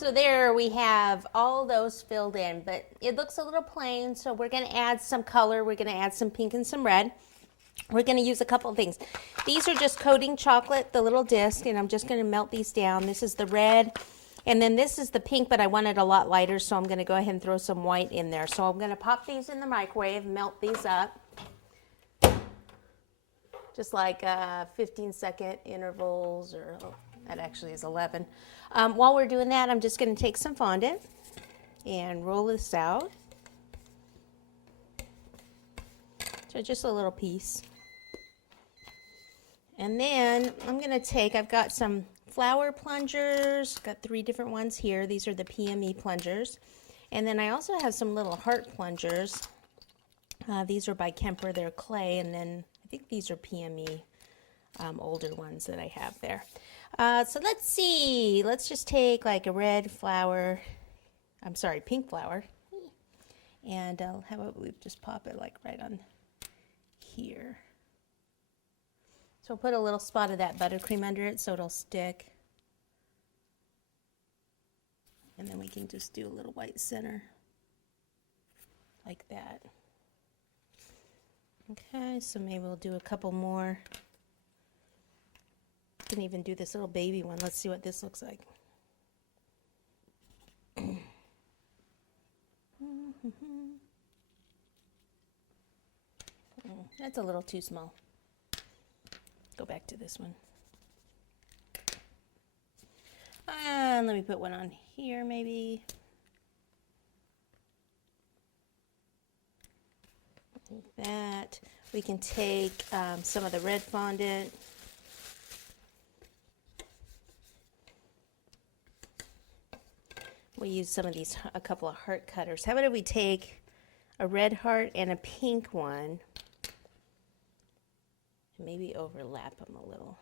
So there we have all those filled in, but it looks a little plain, so we're going to add some color. We're going to add some pink and some red. We're going to use a couple of things. These are just coating chocolate, the little disc, and I'm just going to melt these down. This is the red, and then this is the pink, but I want it a lot lighter, so I'm going to go ahead and throw some white in there. So I'm going to pop these in the microwave, melt these up, just like 15-second intervals, or oh, that actually is 11. While we're doing that, I'm just going to take some fondant and roll this out. So just a little piece. And then I'm going to take, I've got some flower plungers, got 3 different ones here. These are the PME plungers. And then I also have some little heart plungers. These are by Kemper, they're clay, and then I think these are PME older ones that I have there. So let's see, let's just take like a red flower, I'm sorry, pink flower. And how about we just pop it like right on here. So we'll put a little spot of that buttercream under it so it'll stick. And then we can just do a little white center like that. Okay, so maybe we'll do a couple more. Can even do this little baby one. Let's see what this looks like. That's a little too small. Go back to this one. And let me put one on here maybe. Like that. We can take some of the red fondant. We'll use some of these, a couple of heart cutters. How about if we take a red heart and a pink one, and maybe overlap them a little.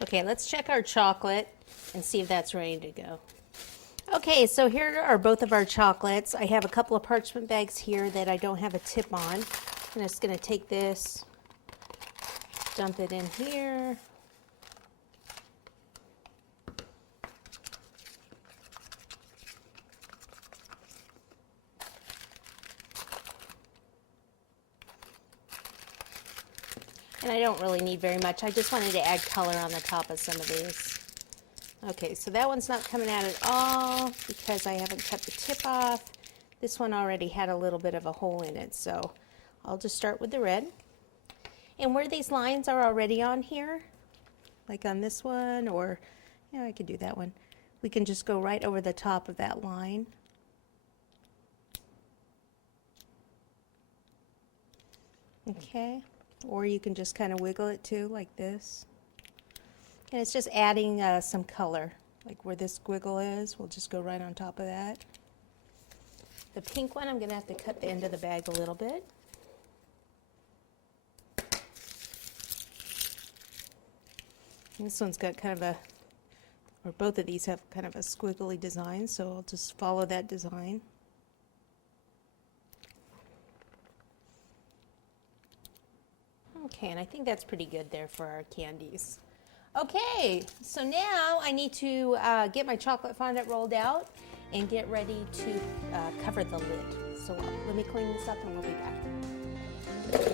Okay, let's check our chocolate and see if that's ready to go. Okay, so here are both of our chocolates. I have a couple of parchment bags here that I don't have a tip on. I'm just going to take this, dump it in here. And I don't really need very much. I just wanted to add color on the top of some of these. Okay, so that one's not coming out at all because I haven't cut the tip off. This one already had a little bit of a hole in it, so I'll just start with the red. And where these lines are already on here, like on this one, or, yeah, I could do that one. We can just go right over the top of that line. Okay, or you can just kind of wiggle it too, like this. And it's just adding some color, like where this squiggle is, we'll just go right on top of that. The pink one, I'm going to have to cut the end of the bag a little bit. And this one's got kind of a, or both of these have kind of a squiggly design, so I'll just follow that design. Okay, and I think that's pretty good there for our candies. Okay, so now I need to get my chocolate fondant rolled out and get ready to cover the lid. So let me clean this up and we'll be back.